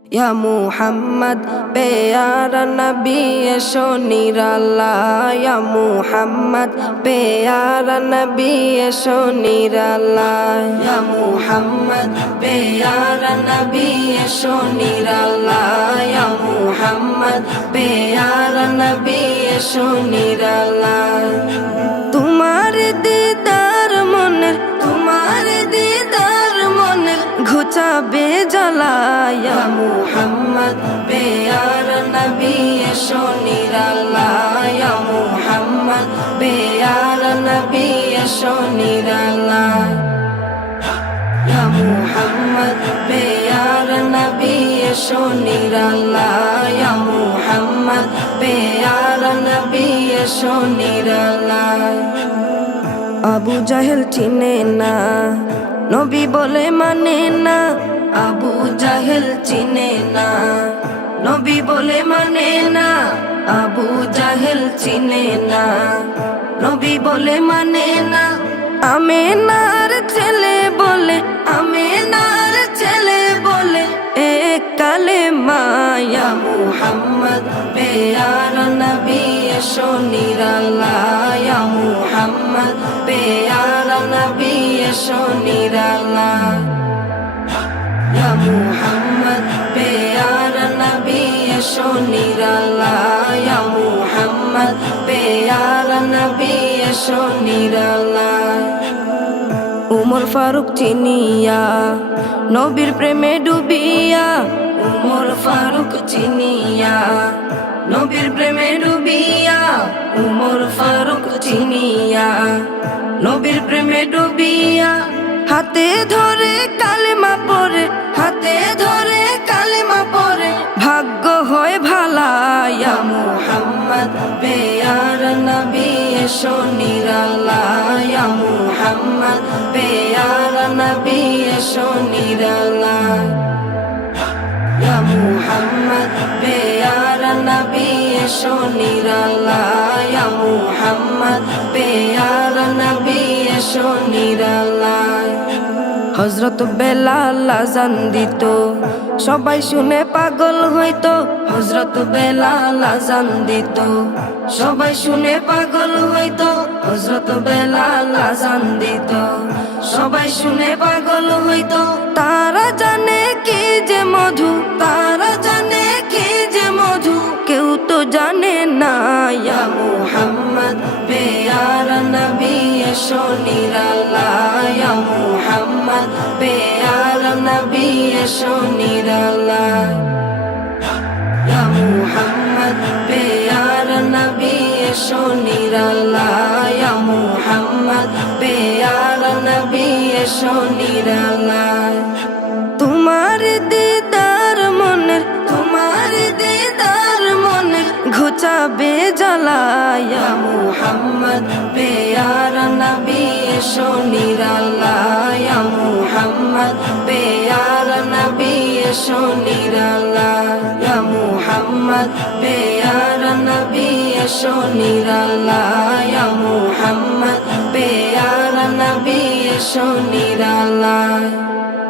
या मुहम्मद प्यारा नबी एशो निराला या मुहम्मद प्यारा नबी एशो निराला या मुहम्मद प्यारा नबी एशो निराला या मुहम्मद प्यारा नबी एशो निराला तुम्हारे दीदार मने तुम्हारे दीदार मने घुचाबे জ্বালা या मुहम्मद प्यारा नबी एशो निराला या मुहम्मद प्यारा नबी एशो निराला या मुहम्मद प्यारा नबी एशो निराला या मुहम्मद प्यारा नबी एशो निराला আবু জাহেল চিনে না নবী বলে মানে না আবু জাহেল চিনে না নবী বলে মানে না আবু জাহেল চিনে না নবী বলে মানে না আমেনার ছেলে বলে আমেনার ছেলে বলে এক কালেমা ইয়া মুহাম্মদ প্যারা নবী এশো নিরালা ইয়া মুহাম্মদ প্যারা নবী এশো নিরালা या मुहम्मद प्यारा नबी एशो निराला या मुहम्मद प्यारा नबी एशो निराला उमर फारूक चिनिया नबीर प्रेमे डुबिया उमर फारूक चिनिया नबीर प्रेमे डुबिया उमर फारूक चिनिया नबीर प्रेमे डुबिया हाथे धरे कालेमा परे हाथे धरे कालेमा परे भाग्य হয় ভালা या मुहम्मद प्यारा नबी एशो निराला या मुहम्मद प्यारा नबी एशो निराला या मुहम्मद प्यारा नबी एशो निराला या मुहम्मद प्यारा नबी एशो निराला হযরত বেলাল আযান দিত সবাই শুনে পাগল হইতো হযরত বেলাল আযান দিত সবাই শুনে পাগল হইতো হযরত বেলাল আযান দিত সবাই শুনে পাগল হইতো তারা জানে কি যে মধু তারা জানে কি যে মধু কেউ তো জানে না ইয়া মুহাম্মদ প্যারা নবী এশো নিরালা ইয়া মুহাম্মদ प्यारा नबी एशो निराला या मुहम्मद प्यारा नबी एशो निराला या मुहम्मद प्यारा नबी एशो निराला तुम्हारे दीदार मने घुचाबे জ্বালা या मुहम्मद प्यारा नबी एशो निराला या मुहम्मद प्यारा नबी एशो निराला या मुहम्मद प्यारा नबी एशो निराला या मुहम्मद प्यारा नबी एशो निराला।